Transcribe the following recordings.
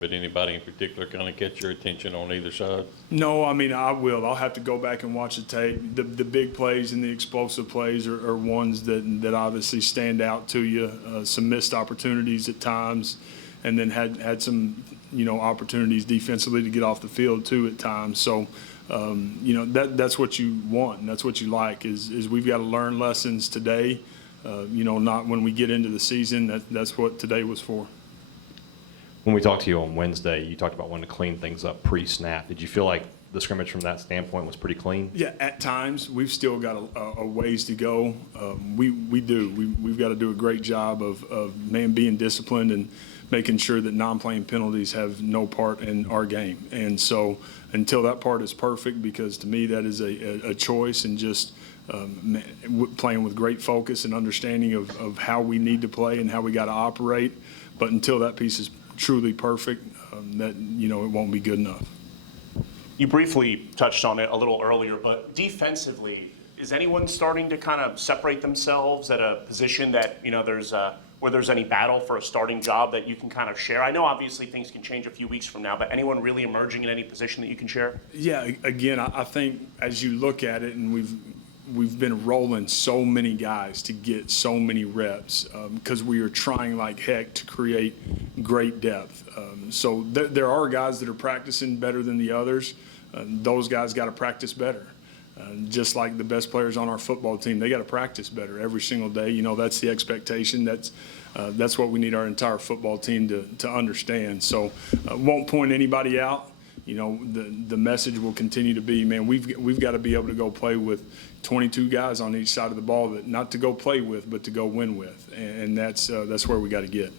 But anybody in particular kind of catch your attention on either side? No, I mean, I will. I'll have to go back and watch the tape. The big plays and the explosive plays are ones that obviously stand out to you. Some missed opportunities at times, and then had some, opportunities defensively to get off the field too at times. So, that's what you want and that's what you like is we've got to learn lessons today, not when we get into the season. That's what today was for. When we talked to you on Wednesday, you talked about wanting to clean things up pre-snap. Did you feel like the scrimmage from that standpoint was pretty clean? Yeah, at times. We've still got a ways to go. We do. We've got to do a great job of being disciplined and making sure that non-playing penalties have no part in our game. And so until that part is perfect, because to me that is a choice, and just playing with great focus and understanding of how we need to play and how we got to operate. But until that piece is truly perfect, that it won't be good enough. You briefly touched on it a little earlier, but defensively, is anyone starting to kind of separate themselves at a position that where there's any battle for a starting job that you can kind of share? I know obviously things can change a few weeks from now, but anyone really emerging in any position that you can share? Yeah, again, I think as you look at it, and we've been rolling so many guys to get so many reps because we are trying like heck to create great depth. So there are guys that are practicing better than the others. Those guys got to practice better. Just like the best players on our football team, they got to practice better every single day. That's the expectation. That's what we need our entire football team to understand. So won't point anybody out. The message will continue to be, man, we've got to be able to go play with 22 guys on each side of the ball, that not to go play with, but to go win with, and that's where we got to get.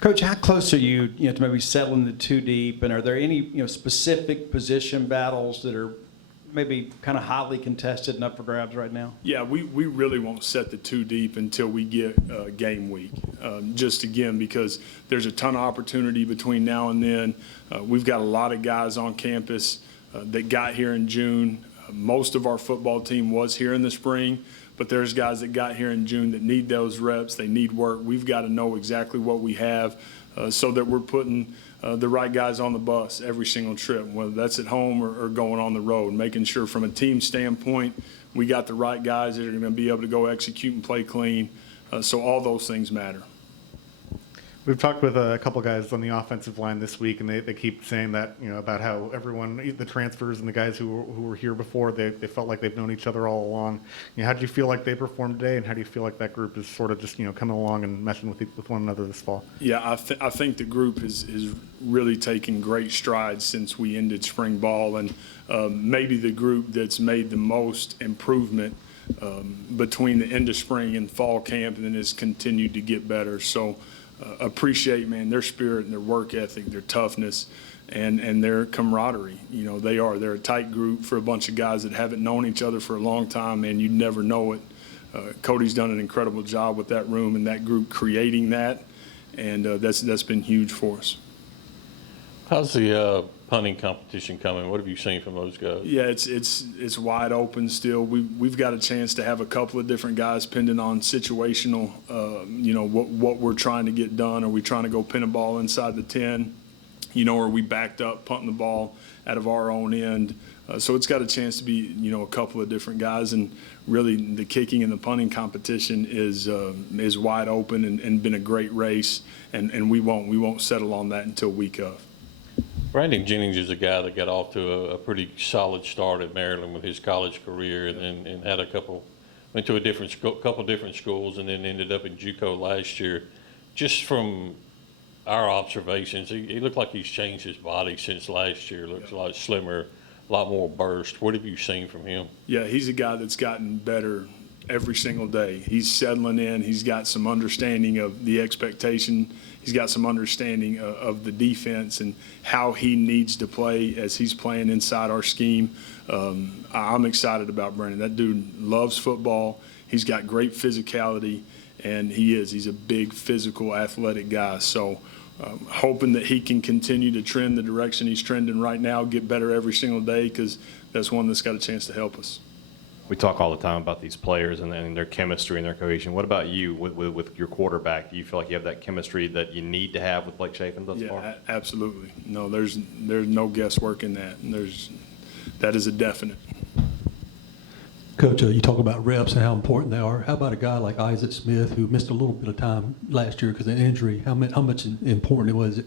Coach, how close are you, to maybe settling the two deep, and are there any specific position battles that are maybe kind of highly contested and up for grabs right now? Yeah, we really won't set the two deep until we get game week. Just again, because there's a ton of opportunity between now and then. We've got a lot of guys on campus that got here in June. Most of our football team was here in the spring, but there's guys that got here in June that need those reps. They need work. We've got to know exactly what we have so that we're putting the right guys on the bus every single trip, whether that's at home or going on the road, making sure from a team standpoint we got the right guys that are going to be able to go execute and play clean. So all those things matter. We've talked with a couple guys on the offensive line this week, and they keep saying that, about how everyone, the transfers and the guys who were here before, they felt like they've known each other all along. How do you feel like they performed today, and how do you feel like that group is sort of just, coming along and meshing with one another this fall? Yeah, I think the group is really taking great strides since we ended spring ball, and maybe the group that's made the most improvement between the end of spring and fall camp, and then has continued to get better. So appreciate, man, their spirit and their work ethic, their toughness, and their camaraderie. They're a tight group for a bunch of guys that haven't known each other for a long time, and you never know it. Cody's done an incredible job with that room and that group creating that, and that's been huge for us. How's the punting competition coming? What have you seen from those guys? Yeah, it's wide open still. We've got a chance to have a couple of different guys depending on situational, what we're trying to get done. Are we trying to go pin a ball inside the 10? Are we backed up punting the ball out of our own end? So it's got a chance to be, a couple of different guys, and really the kicking and the punting competition is wide open and been a great race, and we won't settle on that until week of. Brandon Jennings is a guy that got off to a pretty solid start at Maryland with his college career, and had went to a couple different schools, and then ended up in JUCO last year. Just from our observations, he looked like he's changed his body since last year. Looks a lot slimmer, a lot more burst. What have you seen from him? Yeah, he's a guy that's gotten better every single day. He's settling in. He's got some understanding of the expectation. He's got some understanding of the defense and how he needs to play as he's playing inside our scheme. I'm excited about Brandon. That dude loves football. He's got great physicality, and he's a big physical athletic guy. So hoping that he can continue to trend the direction he's trending right now, get better every single day, because that's one that's got a chance to help us. We talk all the time about these players and their chemistry and their cohesion. What about you with your quarterback? Do you feel like you have that chemistry that you need to have with Blake Chafin thus far? Yeah, absolutely. No, there's no guesswork in that. That is a definite. Coach, you talk about reps and how important they are. How about a guy like Isaac Smith, who missed a little bit of time last year because of injury? How much important was it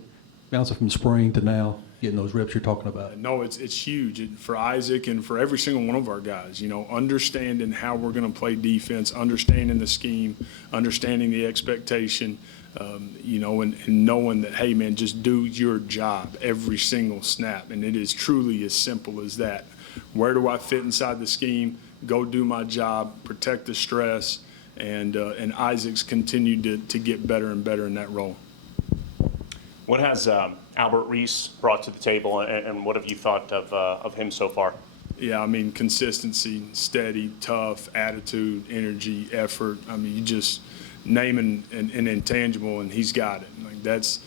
bouncing from spring to now, getting those reps you're talking about? No, it's huge for Isaac and for every single one of our guys. Understanding how we're going to play defense, understanding the scheme, understanding the expectation, and knowing that, hey, man, just do your job every single snap. And it is truly as simple as that. Where do I fit inside the scheme? Go do my job, protect the stress, and Isaac's continued to get better and better in that role. What has Albert Reese brought to the table, and what have you thought of him so far? Yeah, I mean, consistency, steady, tough, attitude, energy, effort. I mean, you just name an intangible, and he's got it. Like that's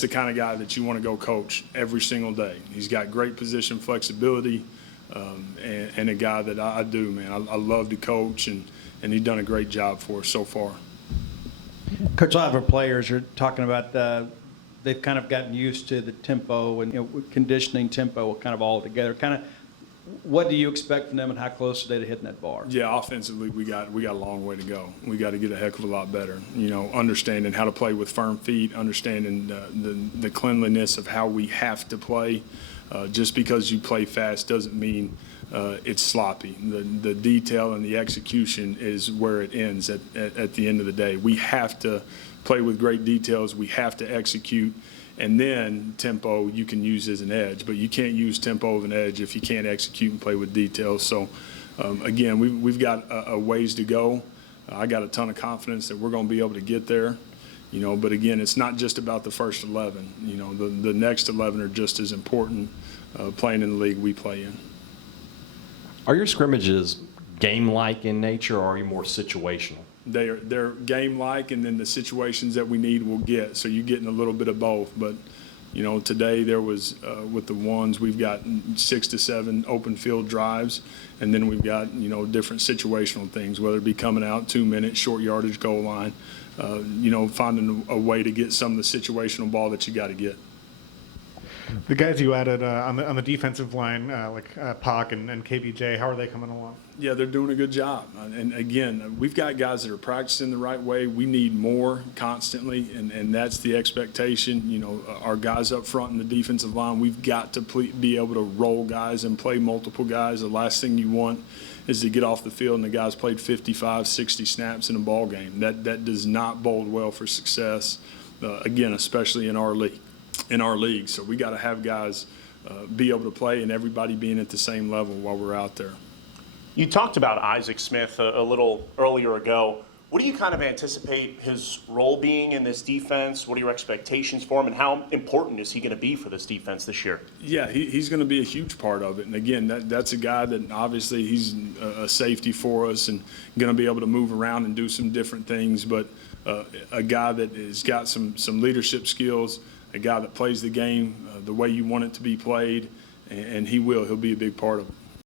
the kind of guy that you want to go coach every single day. He's got great position flexibility, and a guy that I do, man. I love to coach, and he's done a great job for us so far. Coach, a lot of our players are talking about they've kind of gotten used to the tempo and conditioning tempo kind of all together. Kind of, what do you expect from them, and how close are they to hitting that bar? Yeah, offensively, we got a long way to go. We got to get a heck of a lot better. Understanding how to play with firm feet, understanding the cleanliness of how we have to play. Just because you play fast doesn't mean it's sloppy. The detail and the execution is where it ends at the end of the day. We have to play with great details. We have to execute. And then tempo you can use as an edge, but you can't use tempo as an edge if you can't execute and play with details. So, again, we've got a ways to go. I got a ton of confidence that we're going to be able to get there. But again, it's not just about the first 11. The next 11 are just as important playing in the league we play in. Are your scrimmages game-like in nature, or are you more situational? They're game-like, and then the situations that we need we'll get. So you're getting a little bit of both. But, today there was, with the ones, we've got 6 to 7 open field drives, and then we've got, different situational things, whether it be coming out 2 minutes, short yardage, goal line, finding a way to get some of the situational ball that you got to get. The guys you added on the defensive line, like Pac and KBJ, how are they coming along? Yeah, they're doing a good job. And again, we've got guys that are practicing the right way. We need more constantly, and that's the expectation. Our guys up front in the defensive line, we've got to be able to roll guys and play multiple guys. The last thing you want is to get off the field and the guys played 55, 60 snaps in a ball game. That does not bode well for success, again, especially in our league. So we got to have guys be able to play and everybody being at the same level while we're out there. You talked about Isaac Smith a little earlier ago. What do you kind of anticipate his role being in this defense? What are your expectations for him, and how important is he going to be for this defense this year? Yeah, he's going to be a huge part of it. And again, that's a guy that obviously he's a safety for us and going to be able to move around and do some different things. But a guy that has got some leadership skills, a guy that plays the game the way you want it to be played, and he'll be a big part of it.